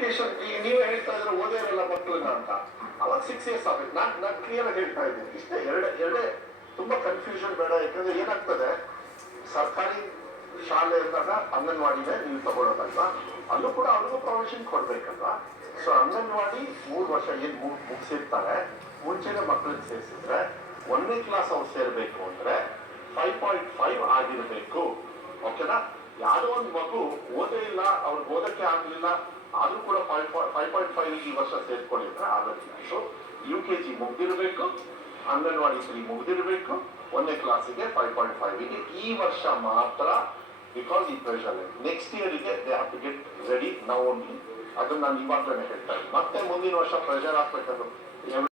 Education ನೀವೇ ಹೇಳ್ತಾ ಇದ್ರೆ ಓದಿರಲ್ಲ ಮಕ್ಕಳನ್ನ ಅಂತ. ಅವಾಗ ಸಿಕ್ಸ್ ಇಯರ್ಸ್ ಆಗ್ಬೇಕು ನಾನು ನಾನು ಕ್ಲಿಯರ್ ಆಗಿ ಹೇಳ್ತಾ ಇದ್ದೀನಿ. ಇಷ್ಟೇ ಎರಡೇ ಎರಡೇ ತುಂಬಾ ಕನ್ಫ್ಯೂಷನ್ ಬೇಡ. ಯಾಕಂದ್ರೆ ಏನಾಗ್ತದೆ? ಸರ್ಕಾರಿ ಶಾಲೆ ಅಂದಾಗ ಅಂಗನವಾಡಿನೇ ನೀವು ತಗೊಳ್ಳೋದಲ್ವಾ ಅಲ್ಲೂ ಕೂಡ ಅವ್ರಿಗೂ ಪ್ರೊವಿಷನ್ ಕೊಡ್ಬೇಕಲ್ವಾ? ಸೊ ಅಂಗನವಾಡಿ ಮೂರು ವರ್ಷ ಏನ್ ಮುಗಿಸಿರ್ತಾರೆ. ಮುಂಚೆನೇ ಮಕ್ಕಳಿಗೆ ಸೇರಿಸಿದ್ರೆ ಒಂದನೇ ಕ್ಲಾಸ್ ಅವ್ರು ಸೇರಬೇಕು ಅಂದ್ರೆ ಫೈವ್ ಪಾಯಿಂಟ್ ಫೈವ್ ಆಗಿರಬೇಕು. ಓಕೆನಾ ಯಾವುದೋ ಒಂದು ಮಗು ಓದೇ ಇಲ್ಲ ಅವ್ರಿಗೆ ಓದಕ್ಕೆ ಆಗಲಿಲ್ಲ, ಆದ್ರೂ ಕೂಡ ಫೈವ್ ಪಾಯಿಂಟ್ ಫೈವ್ ಈ ವರ್ಷ ಸೇರ್ಕೊಂಡಿದ್ರೆ ಆಗೋದಿಲ್ಲ ಸೊ ಯು ಕೆ ಜಿ ಮುಗ್ದಿರ್ಬೇಕು, ಅಂಗನವಾಡಿ ತ್ರೀ ಮುಗ್ದಿರಬೇಕು ಒಂದನೇ ಕ್ಲಾಸಿಗೆ ಫೈವ್ ಪಾಯಿಂಟ್ ಫೈವ್ಗೆ ಈ ವರ್ಷ ಮಾತ್ರ ಬಿಕಾಸ್ ಈ pressure next ಇಯರಿಗೆ they have to get ready ನಾವು ಓನ್ಲಿ ಅದನ್ನ ನಾನು ಇವಾಗಲೇ ಹೇಳ್ತಾ ಇದ್ದೀನಿ. ಮತ್ತೆ ಮುಂದಿನ ವರ್ಷ ಪ್ರೆಷರ್ ಹಾಕ್ಬೇಕಂದ್ರೆ